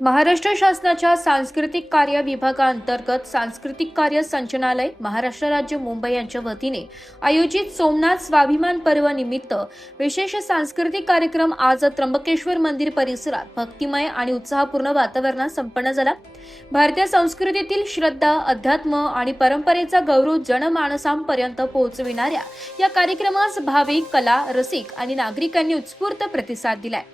महाराष्ट्र शासनाच्या सांस्कृतिक कार्य विभागाअंतर्गत सांस्कृतिक कार्य संचालनालय महाराष्ट्र राज्य मुंबई यांच्या वतीने आयोजित सोमनाथ स्वाभिमान पर्व निमित्त विशेष सांस्कृतिक कार्यक्रम आज त्र्यंबकेश्वर मंदिर परिसरात भक्तिमय आणि उत्साहपूर्ण वातावरणात संपन्न झाला। भारतीय संस्कृतीतील श्रद्धा, अध्यात्म आणि परंपरेचा गौरव जनमानसांपर्यंत पोहोचविणाऱ्या या कार्यक्रमास भाविक, कला रसिक आणि नागरिकांनी उत्स्फूर्त प्रतिसाद दिलाय।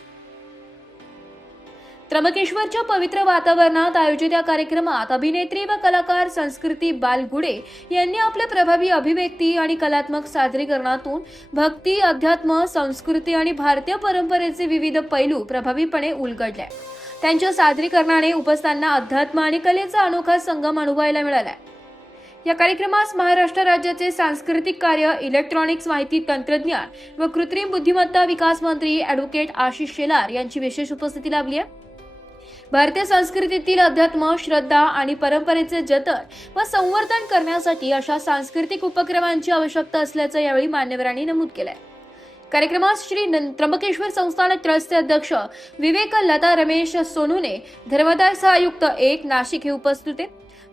त्र्यंबकेश्वरच्या पवित्र वातावरणात आयोजित या कार्यक्रमात अभिनेत्री व कलाकार संस्कृती बालगुडे यांनी आपल्या प्रभावी अभिव्यक्ती आणि कलात्मक सादरीकरणातून भक्ती, अध्यात्म, संस्कृती आणि भारतीय परंपरेचे विविध पैलू प्रभावीपणे उलगडले। त्यांच्या सादरीकरणाने उपस्थितांना अध्यात्म आणि कलेचा अनोखा संगम अनुभवायला मिळाला। या कार्यक्रमास महाराष्ट्र राज्याचे सांस्कृतिक कार्य, इलेक्ट्रॉनिक्स, माहिती तंत्रज्ञान व कृत्रिम बुद्धिमत्ता विकास मंत्री ॲडव्होकेट आशिष शेलार यांची विशेष उपस्थिती लाभली आहे। भारतीय संस्कृतीतील अध्यात्म, श्रद्धा आणि परंपरेचे जतन व संवर्धन करण्यासाठी अशा सांस्कृतिक उपक्रमांची आवश्यकता असल्याचं यावेळी मान्यवरांनी नमूद केलंय। कार्यक्रमात श्री त्र्यंबकेश्वर संस्थान ट्रस्टचे अध्यक्ष विवेक लता रमेश सोनूने, धर्मदाय सहायुक्त 1 नाशिक हे उपस्थित होते।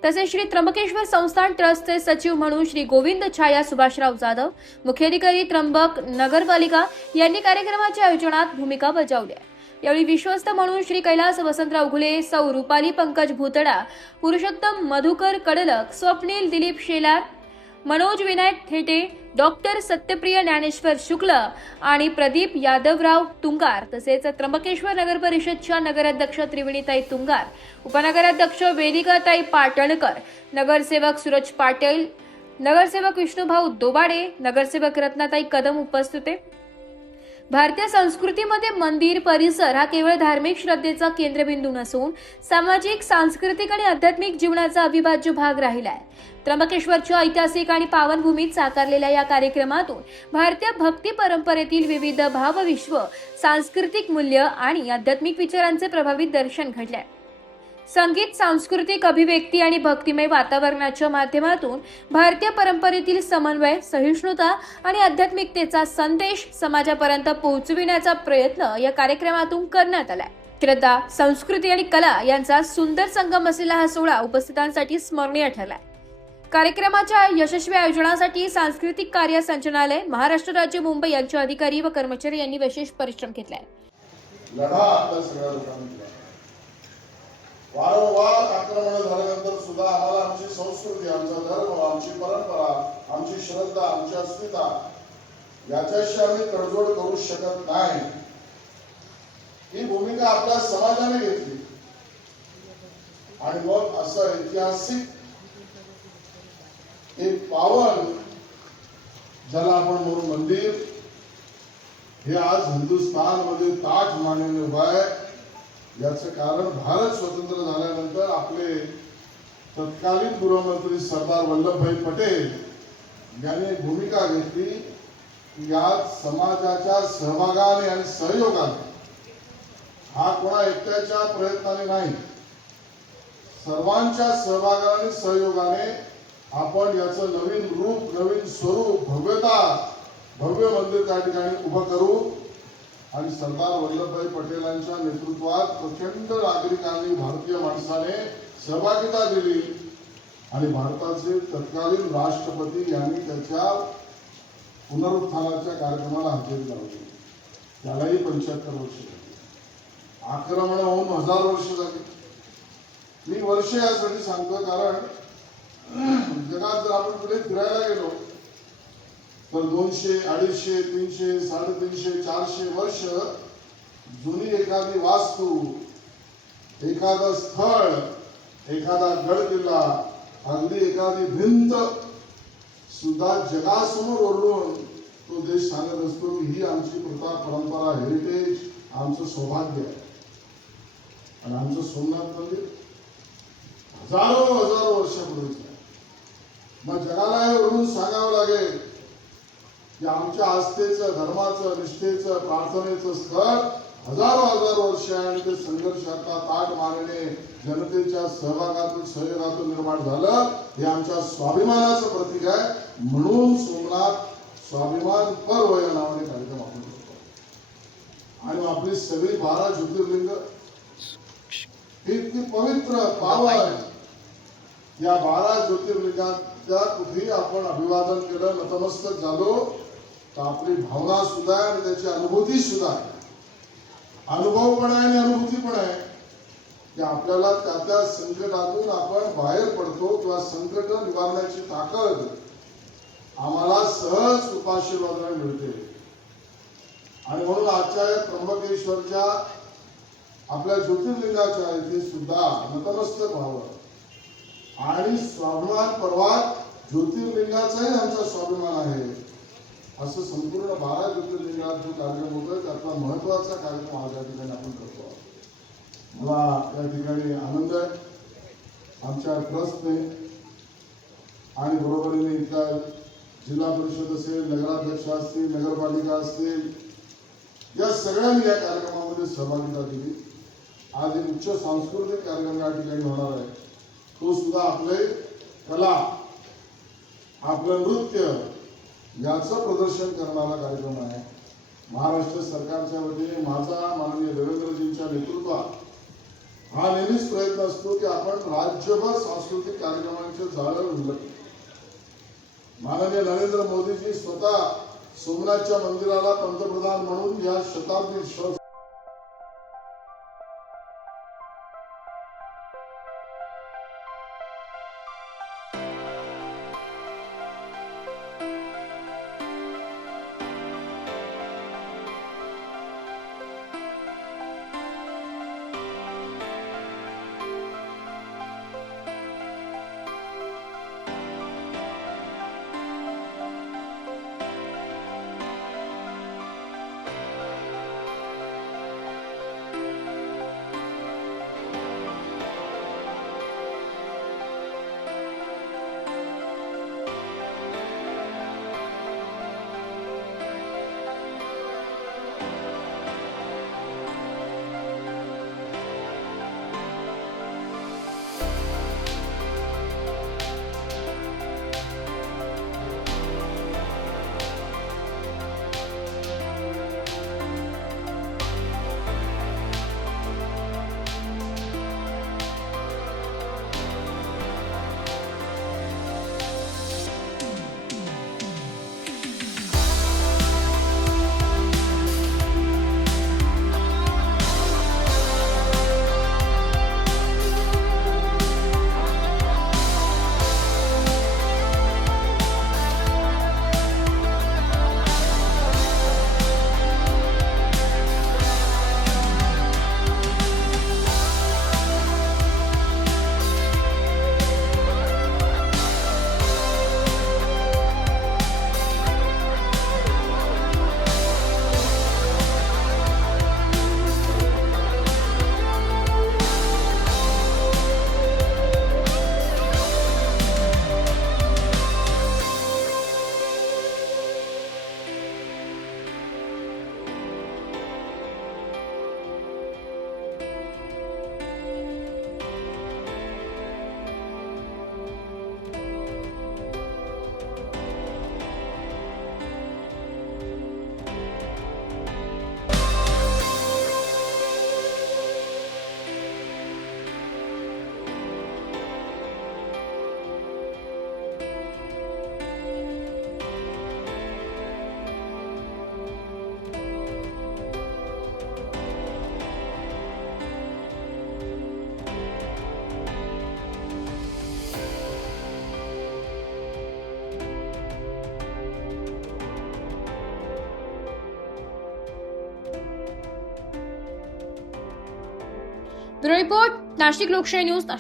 तसेच श्री त्र्यंबकेश्वर संस्थान ट्रस्टचे सचिव म्हणून श्री गोविंद छाया सुभाषराव जाधव, मुख्याधिकारी त्र्यंबक नगरपालिका यांनी कार्यक्रमाच्या आयोजनात भूमिका बजावली आहे। यावेळी विश्वस्त म्हणून श्री कैलास वसंतराव घुले, सौ रुपाली पंकज भूतडा, पुरुषोत्तम मधुकर कडलक, स्वप्नील दिलीप शेलार, मनोज विनायक थेटे, डॉक्टर सत्यप्रिय ज्ञानेश्वर शुक्ल आणि प्रदीप यादवराव तुंगार, तसेच त्र्यंबकेश्वर नगर परिषदच्या नगराध्यक्ष त्रिवेणीताई तुंगार, उपनगराध्यक्ष वेदिकाताई पाटणकर, नगरसेवक सूरज पाटील, नगरसेवक विष्णुभाऊ दोबाडे, नगरसेवक रत्नाताई कदम उपस्थित होते। भारतीय संस्कृतीमध्ये मंदिर परिसर हा केवळ धार्मिक श्रद्धेचा केंद्रबिंदू नसून सामाजिक, सांस्कृतिक आणि आध्यात्मिक जीवनाचा अविभाज्य भाग राहिला आहे। त्र्यंबकेश्वरच्या ऐतिहासिक आणि पावनभूमीत साकारलेल्या या कार्यक्रमातून भारतीय भक्ती परंपरेतील विविध भावविश्व, सांस्कृतिक मूल्य आणि आध्यात्मिक विचारांचे प्रभावी दर्शन घडले। संगीत, सांस्कृतिक अभिव्यक्ती आणि भक्तिमय वातावरणाच्या माध्यमातून भारतीय परंपरेतील समन्वय, सहिष्णुता आणि आध्यात्मिकतेचा संदेश समाजापर्यंत पोहोचविण्याचा प्रयत्न या कार्यक्रमातून करण्यात आलाय। श्रद्धा, संस्कृती आणि कला यांचा सुंदर संगम असलेला हा सोहळा उपस्थितांसाठी स्मरणीय ठरलाय। कार्यक्रमाच्या यशस्वी आयोजनासाठी सांस्कृतिक कार्य संचालनालय महाराष्ट्र राज्य मुंबई यांचे अधिकारी व कर्मचारी यांनी विशेष परिश्रम घेतलाय। वारंवार आक्रमण झाल्यानंतर सुद्धा आम्हाला आमची संस्कृती, आमचा धर्म, आमची परंपरा, आमची श्रद्धा, आमची अस्मिता याच्याशी आम्ही तडजोड करू शकत नाही। ही भूमिका आपल्या समाजाने घेतली आणि मग असं ऐतिहासिक एक पावन ज्याला आपण म्हणू मंदिर, हे आज हिंदुस्थानमध्ये ताज मानेने उभा आहे। याचं कारण भारत स्वतंत्र झाल्यानंतर आपले तत्कालीन गृहमंत्री सरदार वल्लभभाई पटेल यांनी भूमिका घेतली की यात समाजाच्या सहभागाने आणि सहयोगाने, हा कोणा एकट्याच्या प्रयत्नाने नाही, सर्वांच्या सहभागाने सहयोगाने आपण याचं नवीन रूप, नवीन स्वरूप, भव्य मंदिर त्या ठिकाणी उभं करू आणि सरदार वल्लभभाई पटेलांच्या नेतृत्वात प्रचंड नागरिकांनी, भारतीय माणसाने सहभागिता दिली आणि भारताचे तत्कालीन राष्ट्रपती यांनी त्याच्या पुनरुत्थानाच्या कार्यक्रमाला हजेरी लावली। त्यालाही 75 वर्ष झाली। आक्रमण होऊन 1000 वर्ष झाली। मी वर्ष यासाठी सांगतो कारण जगात जर आपण पुढे फिरायला गेलो तर 200, 250, 300, 350, 400 वर्ष जुनी एखादी वास्तू, एखादं स्थळ, एखादा गड किल्ला, अगदी एखादी भिंत सुद्धा जगासमोर ओरडून तो देश सांगत असतो की ही आमची प्रथा, परंपरा, हेरिटेज, आमचं सौभाग्य आहे। आणि आमचं सोमनाथ मंदिर हजारो वर्षापूर्वीचं आहे। मग जगाला हे ओरडून सांगावं लागेल की आमच्या आस्थेचं, धर्माचं, निष्ठेचं, प्रार्थनेचं स्थळ हजारो वर्ष आणि ते संघर्षाचा ताट मारणे, जनतेच्या सहभागातून, सहयोगातून निर्माण झालं, हे आमच्या स्वाभिमानाचं प्रतीक आहे। म्हणून सोमनाथ स्वाभिमान पर्व या नावाने कार्यक्रम आपण करतो आणि आपली सगळी 12 ज्योतिर्लिंग ही इतकी पवित्र पावन या 12 ज्योतिर्लिंगाच्या कुठेही आपण अभिवादन केलं, नतमस्तक झालो तर आपली भावना सुद्धा आहे आणि त्याची अनुभूती सुद्धा आहे. अनुभव पण आहे आणि अनुभूती पण आहे की आपल्याला त्या संकटातून आपण बाहेर पडतो किंवा संकट निवारण्याची ताकद आम्हाला सहज कृपाशीर्वादाने मिळते. आणि म्हणून आजच्या या त्र्यंबकेश्वरच्या आपल्या ज्योतिर्लिंगाच्या इथे सुद्धा नतमस्तक व्हावं आणि स्वाभिमान पर्वात ज्योतिर्लिंगाचाही आमचा स्वाभिमान आहे असं संपूर्ण 12 ज्योतिर्लिंगात जो कार्यक्रम होतोय त्यातला महत्वाचा कार्यक्रम आज या ठिकाणी आपण करतो. मला या ठिकाणी आनंद आहे आमच्या ट्रस्टने आणि बरोबरीने इथल्या जिल्हा परिषद असेल, नगराध्यक्ष असतील, नगरपालिका असतील, या सगळ्यांनी या कार्यक्रमामध्ये सहभागिता दिली. आज एक उच्च सांस्कृतिक कार्यक्रम या ठिकाणी होणार आहे. तो सुद्धा आपले कला, आपलं नृत्य याचं प्रदर्शन करणारा कार्यक्रम आहे. महाराष्ट्र सरकारच्या वतीने माझा माननीय देवेंद्रजींच्या नेतृत्वात हा नेहमीच प्रयत्न असतो की आपण राज्यभर सांस्कृतिक कार्यक्रमांचे जाळं विणलं. माननीय नरेंद्र मोदीजी स्वतः सोमनाथच्या मंदिराला पंतप्रधान म्हणून या शताब्दी ब्युरो रिपोर्ट, नाशिक लोकशाही न्यूज, नाशिक.